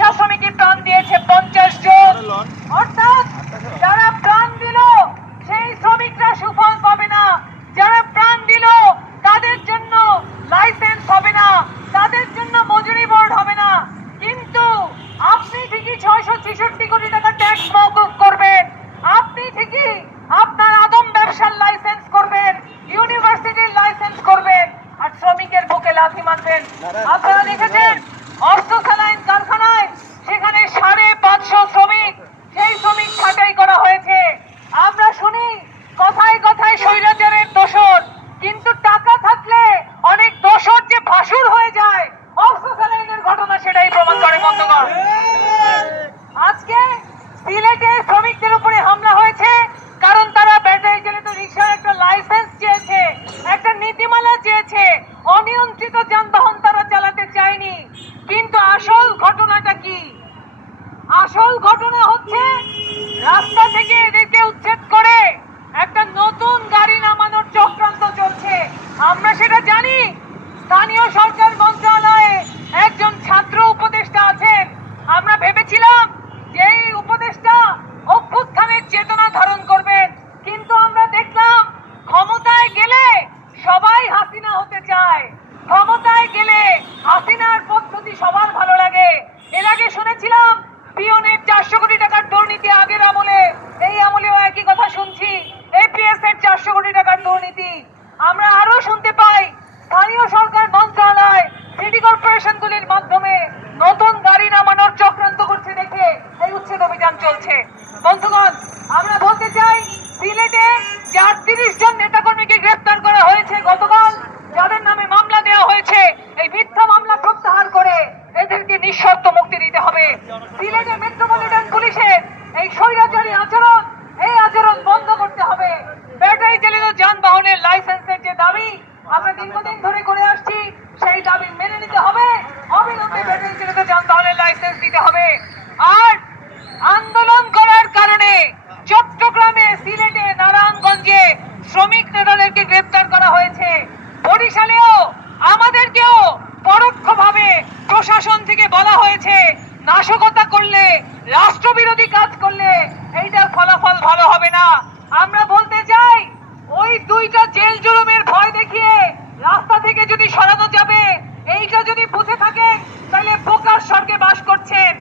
রিক্সা শ্রমিকের প্রাণ দিয়েছে 50 জন। অর্থাৎ যারা প্রাণ দিল সেই শ্রমিকরা সুফল পাবে না, যারা প্রাণ দিল তাদের জন্য লাইসেন্স হবে না, তাদের জন্য মজুরি বোর্ড হবে না। কিন্তু আপনি ঠিকই 666 কোটি টাকা ট্যাক্স মওকুফ করবেন, আপনি ঠিকই আপনার আদম ব্যবসার লাইসেন্স করবেন, ইউনিভার্সিটির লাইসেন্স করবেন, আর শ্রমিকের বুকে লাথি মারবেন। আপনারা দেখেছেন অস্ত্র স্যালাইন কারখানায় সেখানে 550 শ্রমিক, সেই শ্রমিক ছাঁটাই করা হয়েছে। আমরা শুনি কথায় কথায় স্বৈরাচারের দোষর, কিন্তু টাকা থাকলে অনেক দোষর যে ভাসুর হয়ে যায় অস্ত্র স্যালাইনের ঘটনা সেটাই প্রমাণ করে। বন্ধুগণ, আজকে সিলেটে শ্রমিকদের উপরে হামলা হয়েছে কারণ তারা ব্যাটারি চালিত রিক্সার একটা লাইসেন্স চেয়েছে, একটা নীতিমালা চেয়েছে, অনিয়ন্ত্রিত যানবাহন তারা চালাতে চায়নি। কিন্তু আসল ঘটনাটা কি? আসল ঘটনা হচ্ছে রাস্তা থেকে এদেরকে উচ্ছেদ করে একটা নতুন গাড়ি নামানোর চক্রান্ত চলছে। আমরা সেটা জানি। স্থানীয় সরকার মন্ত্রণালয়ে একজন ছাত্র উপদেষ্টা আছেন। আমরা ভেবেছিলাম যে এই উপদেষ্টা অভ্যুত্থানের চেতনা ধারণ করবেন, কিন্তু আমরা দেখলাম ক্ষমতায় গেলে সবাই হাসিনা হতে চায়, ক্ষমতায় গেলে হাসিনার পদ্ধতি সবার ভালো লাগে। এর আগে শুনেছিলাম পিওনের 400 কোটি টাকার দুর্নীতি আগের আমলে, এই আমলেও একই কথা শুনছি, এপিএস এর 400 কোটি টাকার দুর্নীতি। আমরা আরো শুনতে পাই স্থানীয় সরকার মন্ত্রণালয় সিটি কর্পোরেশনগুলির মাধ্যমে নতুন গাড়ি নামানোর চক্রান্ত করছে দেখে এই উচ্ছেদ অভিযান চলছে। বন্ধুগণ, আমরা বলতে চাই সিলেটে যে 38 জন নেতাকর্মীকে গ্রেফতার করা হয়েছে গতকাল, যাদের নামে মামলা দেওয়া হয়েছে, এই মিথ্যা মামলা প্রত্যাহার করে এদেরকে নিঃশর্ত মুক্তি দিতে হবে। সিলেটে মেট্রোপলিটন পুলিশের এই স্বৈরাচারী আচরণ, এই আচরণ বন্ধ করতে হবে। ব্যাটারি চালিত যানবাহনের লাইসেন্সের যে দাবি আমরা দীর্ঘদিন ধরে করে আসছি, সেই দাবি মেনে নিতে হবে। অবিলম্বে ব্যাটারি চালিত যানবাহনের লাইসেন্স দিতে হবে। আর আন্দোলন করার কারণে চট্টগ্রামে, সিলেটে, নারায়ণগঞ্জে শ্রমিক নেতাদেরকে গ্রেফতার করা হয়েছে। বরিশালেও আমাদেরকেও পরোক্ষভাবে প্রশাসন থেকে বলা হয়েছে নাশকতা করলে, রাষ্ট্রবিরোধী কাজ করলে এইটার ফলাফল ভালো হবে না। আমরা বলতে চাই ওই দুইটা জেল জুলুমের ভয় দেখিয়ে রাস্তা থেকে যদি সরানো যাবে, এইটা যদি